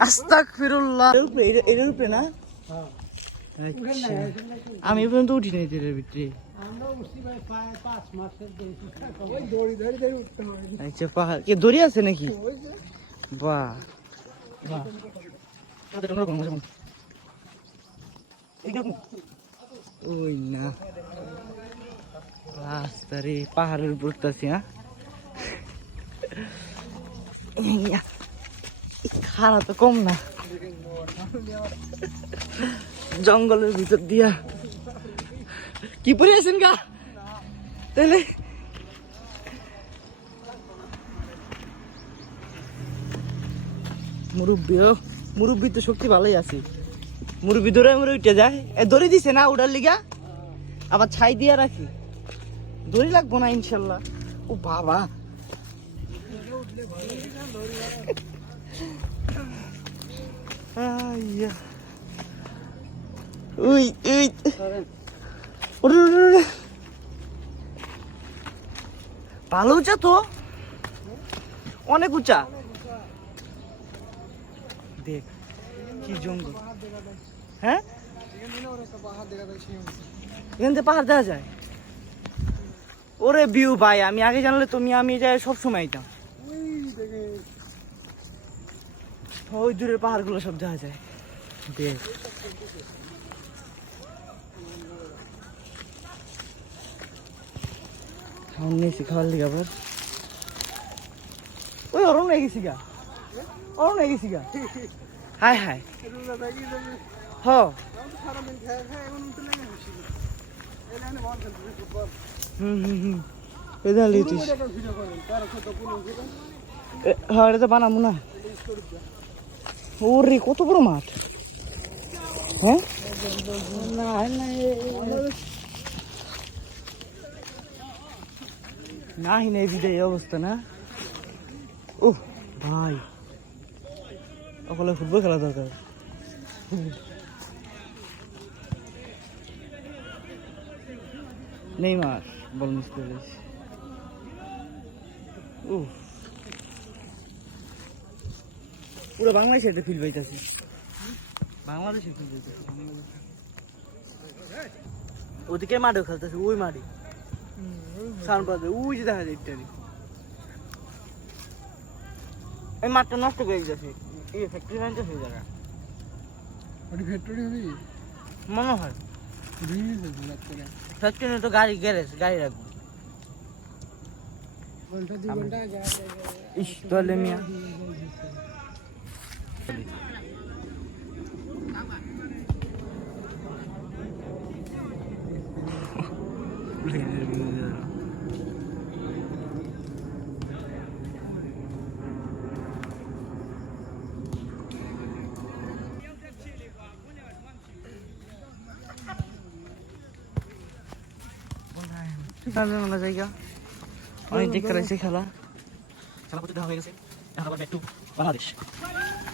আস্তাক ফিরুল্লাহ এটার উপরে না? আচ্ছা। আমি পর্যন্ত উঠি নাই এটার ভিতরে আচ্ছা পাহাড় কে দড়ি আছে নাকি? বাহ। বাহ। ওই না। রাস্তারে পাহাড়ের উপর উঠতেছি হ্যাঁ? খাড়া তো কম না। জঙ্গলের ভিতর দিয়া। কি পরে আছেন গা? তাহলে মুরব্বীও মুরব্বী তো শক্তি ভালোই আছে। মুরব্বী দৌড়ে মুড়ে উঠে যায়। এ, দড়ি দিছে না উড়ার লিগা? আবার ছাই দিয়া রাখি। দড়ি লাগবো না ইনশাল্লাহ। ও বাবা। ওরে, ওরে, ওরে। ভালো উঁচা তো অনেক উঁচা দেখ কি জঙ্গল হ্যাঁ এখান থেকে পাহাড় দেখা যায় ওরে ভিউ ভাই আমি আগে জানলে তুমি আমি যাই সব সময় আইতাম ওই দূরের পাহাড়গুলো সব দেখা যায়। খাওয়ান নিয়েছি, খাওয়ার লিগে আবার। ওই অরণ হয়ে গেছি গা। অরণ হয়ে গেছি গা। হায় হায় হ। হ্যাঁ এটা তো বানাবো না। ওরে, কত বড় মাঠ? হ্যাঁ? না হিনে বিদে এই অবস্থা না? ও ভাই। ওখানে ফুটবল খেলা দরকার। নেইমার, বল মিস করে দিয়েছে। উফ পুরো বাংলাদেশে ফিল পাইতেছে। বাংলাদেশে ফিল পাইতেছে ওদিকে মাঠে খেলতেছে ওই মাঠে সানপাতে ওই যে দেখা যায় ইত্যাদি এই মাঠটা নষ্ট করে দিতেছে এই ফ্যাক্টরি বানিয়ে সেই জায়গা। মনে হয়। ফ্যাক্টরি তো গাড়ি গ্যারেজ গাড়ি রাখব। ইস তাহলে মিয়া। মেলা জায়গা অনেক দেখতে রয়েছে খেলা খেলা প্রতি হয়ে গেছে এখন আবার ব্যাক টু বাংলাদেশ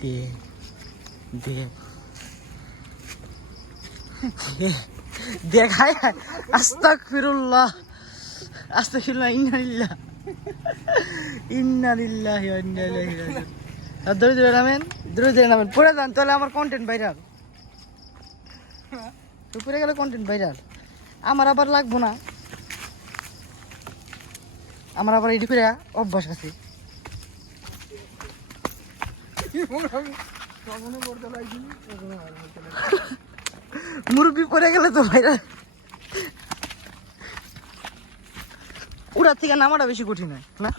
দেখ দেখ দেখায়। আস্তাক ফিরুল্লাহ আস্তাক ফিরুল্লাহ ইন্নালিল্লাহ ইন্নালিল্লাহ ইন্না ইলাইহি রাজিউন। আর ধরে ধরে নামেন, ধরে ধরে নামেন। পড়ে যান, তাহলে আমার কন্টেন্ট ভাইরাল উপরে গেলে কন্টেন্ট ভাইরাল আমার আবার লাগবো না। আমার আবার এটি করে অভ্যাস আছে। মুরব্বি পড়ে গেলে তো ভাই উড়ার থেকে নামাটা বেশি কঠিন হয় না?